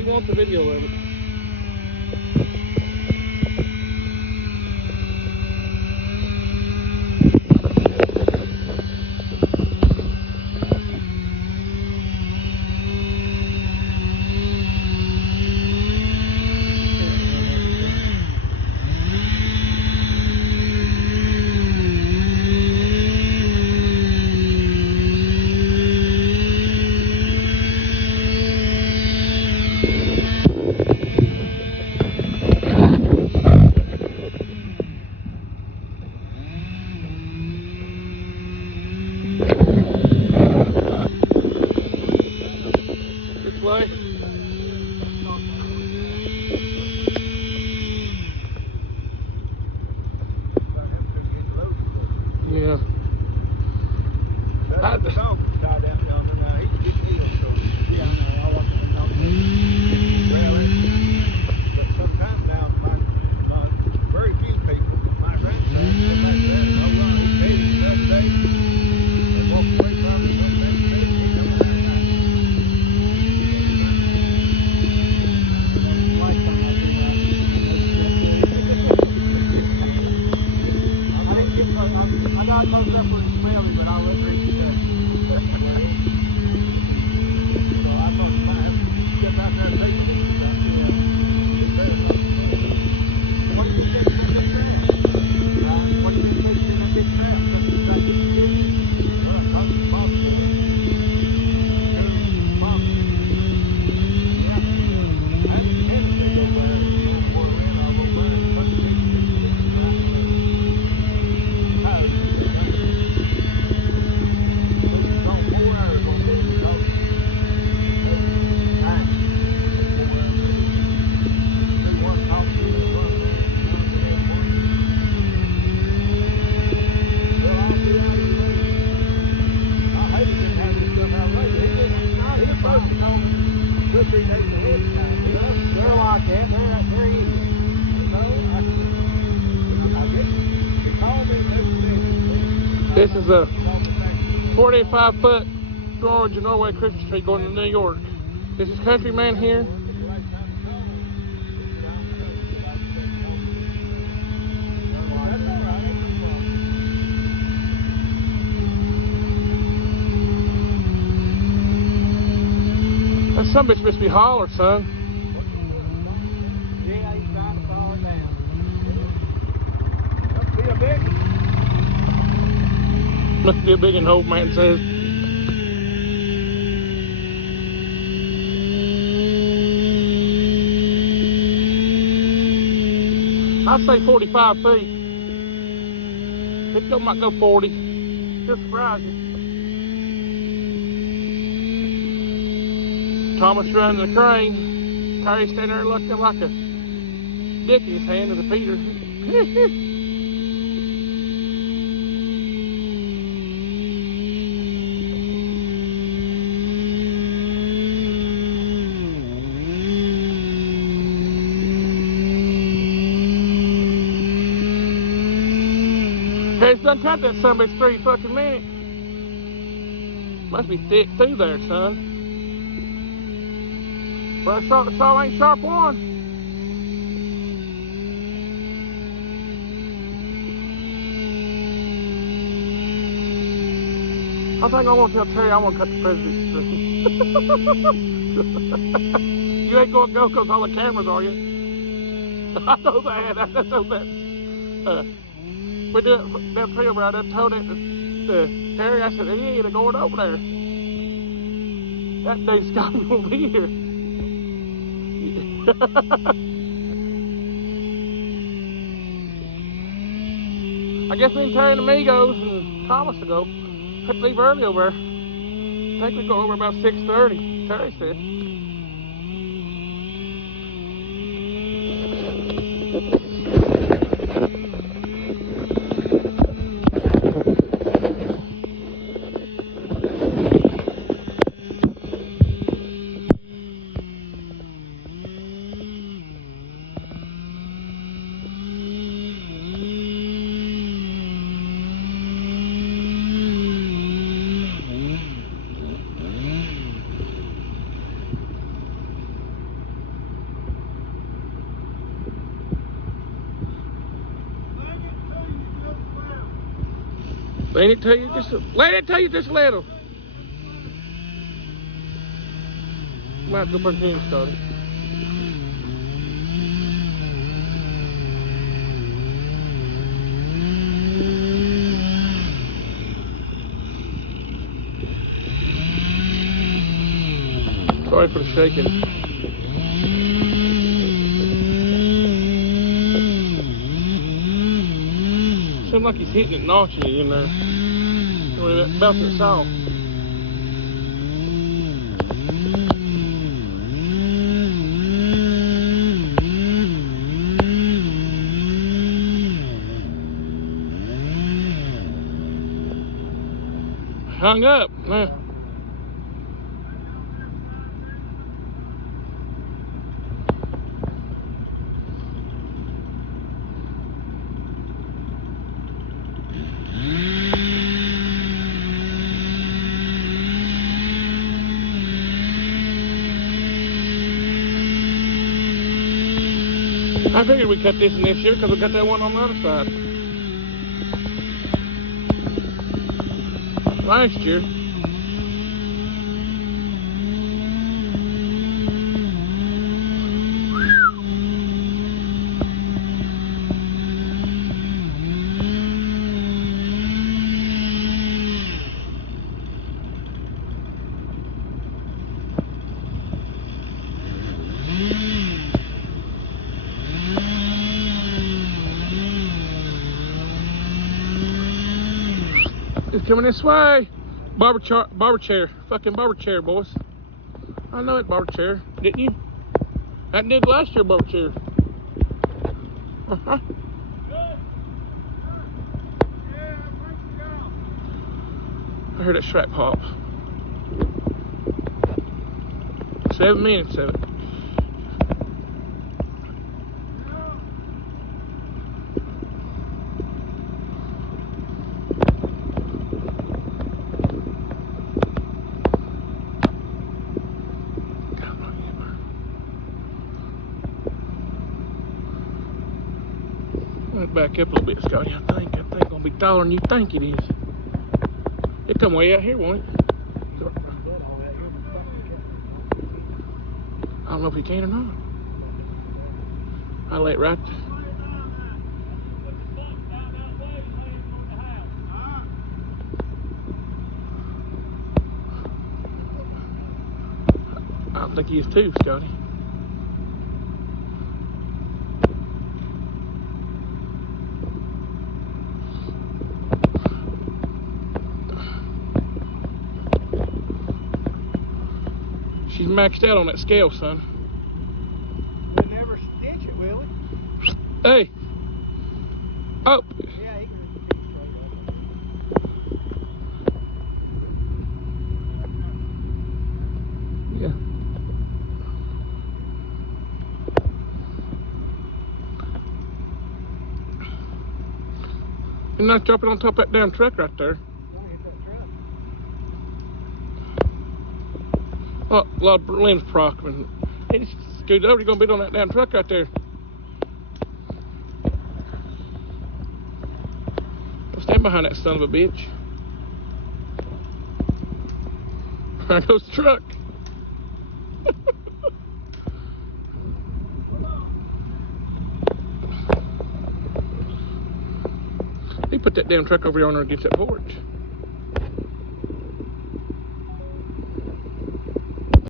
He wants a video of it. Yeah. Very few people, my grandson, This is a 45-foot Norwegian Norway Christmas tree going to New York. This is Countryman here. That some bitch must be holler, son. Yeah, he's trying to fall it down. Must be a big one. Must be a big one, old man says. I'd say 45 feet. It might go 40. Just surprise you. Thomas running the crane. Terry standing there looking like a dick in his hand as a Peter. Terry's done cut that sumbitch 3 fucking minutes. Must be thick through there, son. But the saw ain't sharp one. I think I want to tell Terry I want to cut the president's tree. You ain't going to go because all the cameras are you? I know that. I know that. We do it that tree over. I done told it to Terry. I said, he ain't going over there. That dude's got me over here. I guess me and Terry and Amigos and Thomas will go. Had to leave early over there. I think we go over about 6:30. Terry said. Lean it to you just let it to you just a little. Might go put him started. Sorry for the shaking. Seems like he's hitting it, notching it in there. Bouncing it off. Hung up. Nah. I figured we'd cut this in this year because we got that one on the other side. Last year. It's coming this way. Barber chair. Fucking barber chair, boys. I know it, barber chair. Didn't you? That did last year, barber chair. I heard that strap pop. 7 minutes of it. Back up a little bit, Scotty. I think it's gonna be taller than you think it is. It come way out here, won't it? I don't know if he can or not. I'll lay it right. I don't think he is too, Scotty. She's maxed out on that scale, son. We'll never stitch it, will we? Hey! Oh! Yeah, he can Yeah. You're not dropping on top of that damn truck right there. Oh, a lot of limbs procking. He just scooted over, you're gonna beat on that damn truck right there. Don't stand behind that son of a bitch. There goes the truck. He put that damn truck over here on there against that porch.